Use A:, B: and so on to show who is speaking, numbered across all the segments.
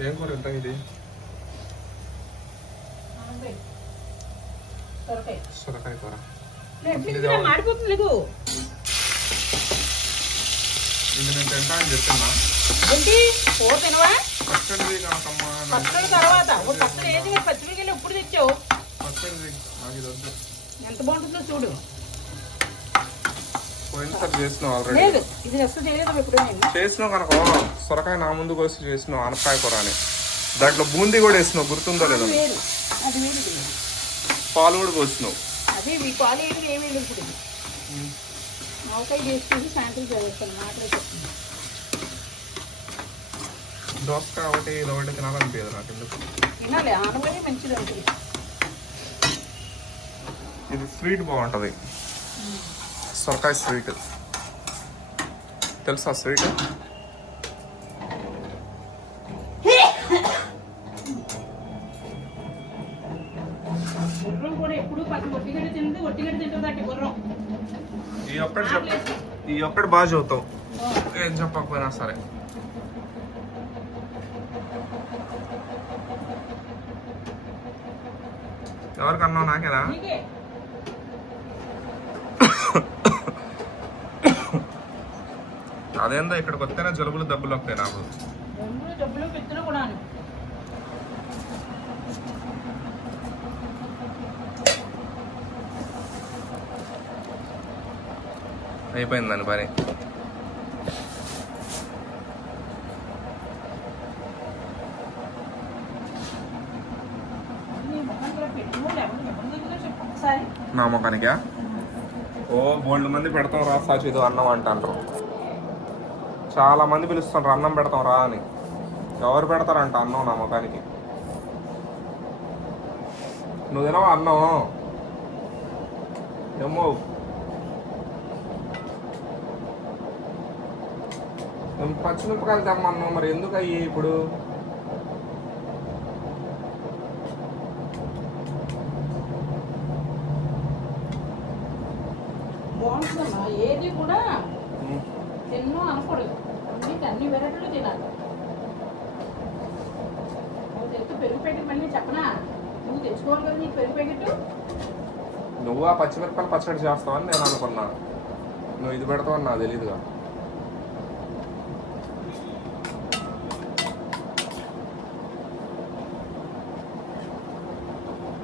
A: ఏం కూర ఎంత ఇది?
B: సొరకాయ.
A: కూర. ఇది నేను తింటా అని చెప్తున్నా
B: పచ్చడి తర్వాత. పచ్చడి ఏది? పచ్చిమిరకాయలు ఎప్పుడు తెచ్చావు?
A: నాకు ఇది
B: ఎంత బాగుంటుందో చూడు.
A: పోయినసారి చేసినావు ఆల్రెడీ
B: లేదు ఇది అసలు చేయలేదు ఎప్పుడు నేను.
A: చేసినావు కనుక సొరకాయ నా ముందుకు వచ్చి చేసినావు ఆనపకాయ కూర అని. దాంట్లో బూందీ కూడా వేసినావు గుర్తుందో లేదో. పాలు కూడా పోసినావు
B: అదే ఈ పాలు ఏంటి ఏమి లేదు ఇప్పుడు. ఇది. ఆవకాయ చేసుకుని సాయంత్రం చదువుతాను మాటలు చెప్తాను
A: దోసకాయ ఒకటి ఇది ఒకటి తినాలనిపించదు నాకు ఎందుకు?
B: తినాలి ఆనవాయి మంచిది ఉంటుంది
A: ఇది స్వీట్ బాగుంటుంది. సొరకాయ స్వీట్. తెలుసా స్వీట్
B: గుర్రం కూడా ఎప్పుడు పచ్చి ఒట్టిగడ్డ తింటే ఒట్టిగడ్డ తింటుందట గుర్రం
A: ఈ ఒక్కటి చెప్ ఈ ఒక్కటి బాగా చదువుతావు ఏం చెప్పకపోయినా సరే ఎవరికన్నావు నాకేనా
B: నీకే
A: అదేందో ఇక్కడికి వస్తేనే జలుబులు దెబ్బలు వస్తాయి నాకు. అయిపోయిందని పని.
B: నీ
A: ముఖానికా? ఓ బోల్డ్ మంది పెడతాం రా సాచి ఇది అన్నం అంటారు చాలా మంది పిలుస్తారు అన్నం పెడతాం రా అని. ఎవరు పెడతారంట అన్నం నా ముఖానికి నువ్వు తినవా అన్నం? ఏమో పచ్చిమిరపకాయలు తెమ్మన్నావు మరి ఎందుకు అయ్యి ఇప్పుడు
B: ఏది కూడా
A: ఉమ్,
B: తిన్నో అనకూడదు అన్నిటి అన్ని వెరైటీలు తినాలి. నువ్వు తెచ్చు పెరుగు ప్యాకెట్ మళ్ళీ చెప్పనా? నువ్వు తెచ్చుకోవాలి కదా నీకు పెరుగు ప్యాకెట్?
A: నువ్వు ఆ పచ్చిమిరపకాయలు పచ్చడి చేస్తావని నేను అనుకున్నా. నువ్వు ఇది పెడతావని నాకు తెలియదుగా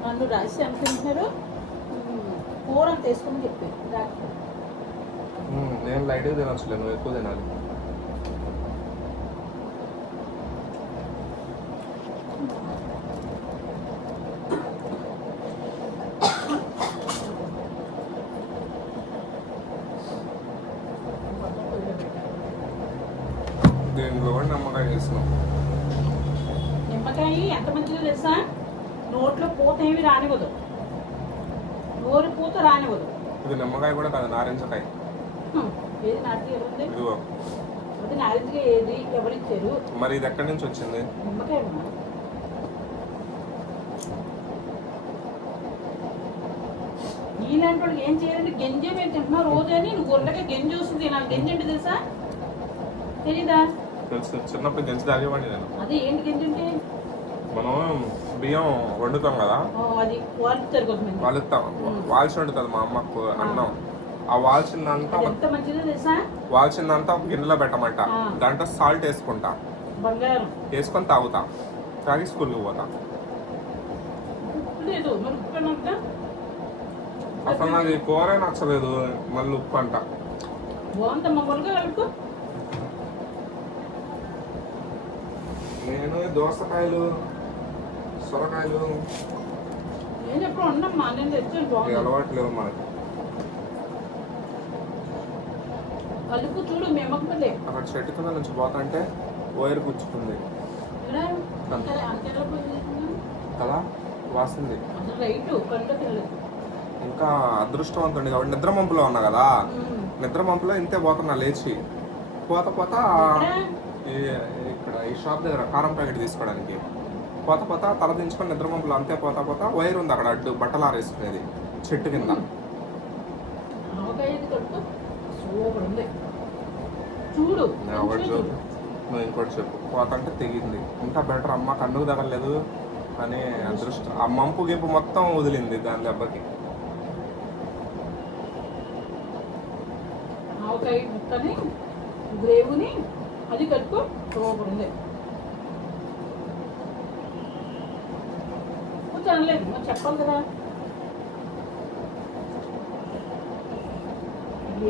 B: నన్ను రాసి ఉమ్, కూర డాక్టర్
A: ఉమ్, నేను లైట్గా తినొచ్చులే నువ్వు ఎక్కువ తినాలి దీంట్లో కూడా నమ్మకాయ చేస్తున్నావు
B: నిమ్మకాయ ఎంత మంచిదో తెలుసా? నోట్లో పూత ఏమి రానివ్వదు. నోరు పూత రానివ్వదు.
A: ఇది నిమ్మకాయ కూడా కాదు నారింజకాయ.
B: ఏది నాటి ఉంది? అది నారింజగా ఏది? ఎవరిచ్చారు
A: మరి ఇది ఎక్కడి నుంచి వచ్చింది?
B: నిమ్మకాయ. నీలాంటి వాళ్ళకి ఏం చేయాలంటే గంజే మేము తింటున్నాం రోజు అని నువ్వు గుర్రగా గంజి వస్తుంది. తినాలి గంజి అంటే తెలుసా? తెలీదా?
A: తెలుసు చిన్నప్పుడు గెలిచి తాగేవాడిని నేను.
B: అదే ఏంటి గంజి అంటే?
A: మనం బియ్యం వండుతాం కదా? వాలుతాం వాల్చి వండుతుంది మా అమ్మకు అన్నం. ఆ వాల్చిందంతా వాల్చిందంతా ఒక గిన్నెలో పెట్టమంట. దాంట్లో సాల్ట్ వేసుకుంటా. వేసుకొని తాగుతా. తాగి స్కూల్కి పోతా. అసలు నాకు కూరే నచ్చలేదు. మళ్ళీ ఉప్పు అంట. నేను దోసకాయలు సొరకాయలు. అలవాటు లేవు మనకి.
B: కలుపు చూడు
A: అక్కడ చెట్టు కింద నుంచి పోతుంటే వైర్ గుచ్చుకుంది
B: ఇక్కడ అంతే. అంతే ఎలా పోయింది?
A: కదా? వాసింది. ఇంకా అదృష్టవంతుడి కాబట్టి నిద్ర మంపులో ఉన్నా కదా? నిద్ర మంపులో ఇంతే పోతున్నా లేచి. పోత పోత ఇక్కడ ఈ షాప్ దగ్గర కారం ప్యాకెట్ తీసుకోవడానికి. పోత పోత తల దించుకొని నిద్ర మంపులో అంతే పోతా పోతా వైర్ ఉంది అక్కడ అడ్డు బట్టలు ఆరేసుకునేది చెట్టు కింద.
B: చూడు
A: నువ్వు ఇంకోటి చెప్పు. కోత అంటే తెగింది. ఇంకా బెటర్ అమ్మ కన్నుకు తగలేదు అని అదృష్టం ఆ మంపు గింపు మొత్తం వదిలింది దాని దెబ్బకి.
B: గ్రేవ్ని అది కలుపు సూపర్ ఉంది. కొంచెం అనలేదు మరి చెప్పాలి కదా.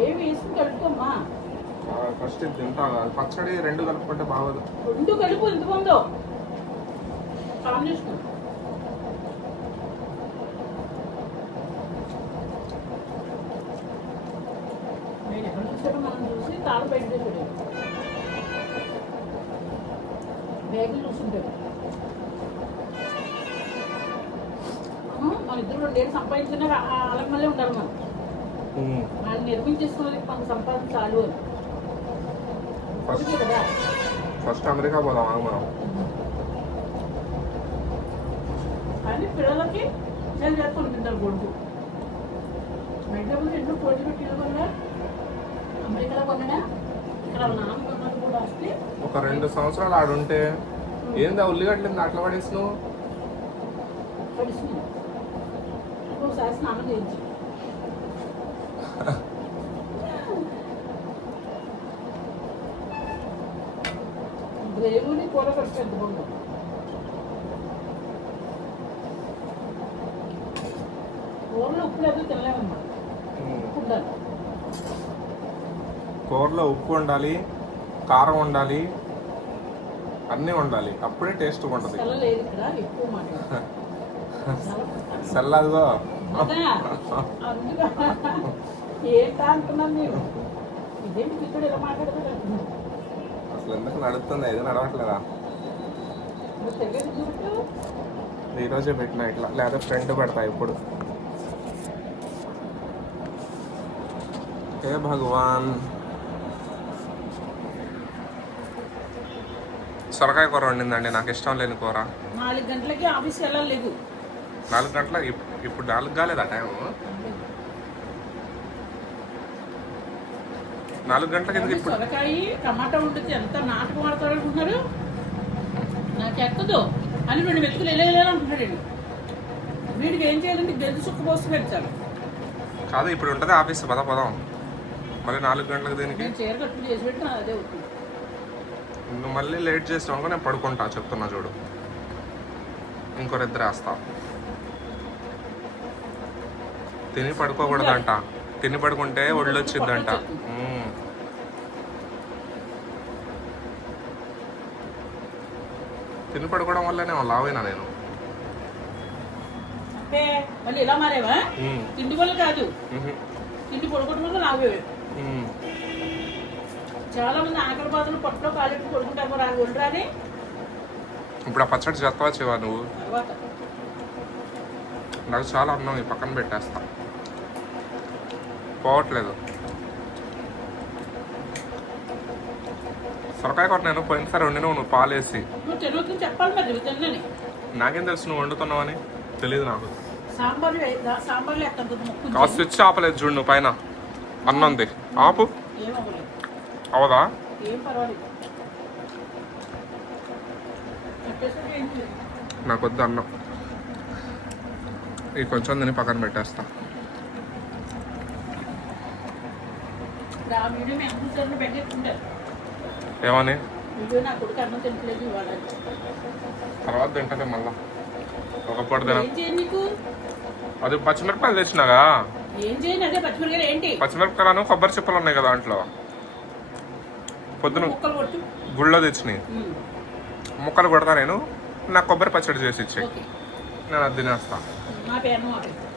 B: ఏం వేసి కలుపుకోమ్మా.
A: ఫస్ట్ ఇది తింటా పచ్చడి రెండు కలుపుకుంటే బాగోదు.
B: రెండు కలుపు ఎంతమందో కాంబినేషన్ నేను ఎక్కడ చూసాడో మనం చూసి తాళ బయట చూసాడు మన ఇద్దరు రెండేళ్ళు సంపాదించిన అలాగ మళ్ళీ ఉండాలి మనం. వాళ్ళు నిర్మించేసుకున్నది మనకు సంపాదన చాలు కదా.
A: ఫస్ట్ అమెరికా పోదాం మనం.
B: కానీ పిల్లలకి నేను చేసుకొని తింటారు కొడుకు హైదరాబాద్ ఎన్నో పోటీ పెట్టిన వల్ల అమెరికాలో కొన్నా ఇక్కడ నాన్న కొన్నది కూడా వస్తే
A: ఒక రెండు సంవత్సరాలు ఆడుంటే ఏందా ఉల్లిగడ్డలు అట్లా పడేసి నువ్వు
B: పడిస్తుంది ఒకసారి స్నానం చేయించి. గ్రేవుని కూర కలిసి ఎంత బాగుంది. కూరలో ఉప్పు లేదు
A: కూరలో ఉప్పు ఉండాలి కారం ఉండాలి అన్నీ ఉండాలి అప్పుడే టేస్ట్ ఉంటుంది చల్లదిగో అసలు ఎందుకు నడుస్తుంది? ఇది నడవట్లేదా? ఈరోజే పెట్టిన ఇట్లా. లేదా ఫ్రెండ్ పెడతా ఇప్పుడు. హే భగవాన్? సొరకాయ కూర వండిందండి. నాకు ఇష్టం లేని కూర.
B: నాలుగు గంటలకి ఆఫీస్కి లేదు
A: నాలుగు గంటల ఇప్- ఇప్పుడు నాలుగు కాలేదా టైం నాలుగు గంటలకి ఎందుకు ఇప్పుడు
B: సొరకాయ టమాటా ఉంటుంది ఎంత నాటకం ఆడతాడు అనుకుంటున్నారు? నాకు ఎక్కదు అని రెండు మెతుకులు వెళ్ళేయాలి అంటున్నాడు వీడు. వీడికి ఏం చేయాలంటే గెంతు సుక్క పోసి పెంచాలి
A: కాదు ఇప్పుడు ఉంటుంది ఆఫీస్. పద పదం. మళ్ళీ నాలుగు గంటలకు దీనికి?
B: చీర కట్టులు చేసి పెట్టి నాకు అదే అవుతుంది.
A: నువ్వు మళ్ళీ లేట్ అనుకో నేను పడుకుంటా చెప్తున్నా చూడు ఇంకొరిద్దరు వేస్తా తిని పడుకోకూడదంట తిని పడుకుంటే ఒళ్ళు వచ్చిందంట. తిని పడుకోవడం వల్లనే లావైనా నేను
B: మళ్ళీ ఇలా మారేవా. తిండి వల్ల కాదు. తిండి పడుకోవడం వల్ల
A: మ్మ్.
B: చాలా మంది ఆకలి బాధలు
A: ఇప్పుడు ఆ పచ్చడి చేస్తావా చెవా నువ్వు? నాకు చాలా అన్నం ఈ పక్కన పెట్టేస్తా. పోవట్లేదు. సొరకాయ కొట్ట నేను పోయినసారి వండిన నువ్వు పాలేసి. నాకేం తెలుసు నువ్వు వండుతున్నావని తెలియదు నాకు. కాస్త స్విచ్ ఆపలేదు చూడు నువ్వు పైన. అన్నంది. ఆపు. అవదా?
B: ఏం పర్వాలేదు చెప్పేసరికి ఏం లేదు.
A: నాకు వద్దు అన్నం. ఈ కొంచెం తిని పక్కన పెట్టేస్తా. ఏమని? తర్వాత తింటలే మళ్ళా. ఒక పూట అది పచ్చిమిరపకాయలు తెచ్చినాగా పచ్చిమిరపకాయలను కొబ్బరి చిప్పలు ఉన్నాయి కదా దాంట్లో. పొద్దున గుళ్ళో తెచ్చినాయి. ముక్కలు కొడతా నేను. నాకు కొబ్బరి పచ్చడి చేసి ఇచ్చేయి. నేను అది తినేస్తా.
B: మా పేరు మా పేరు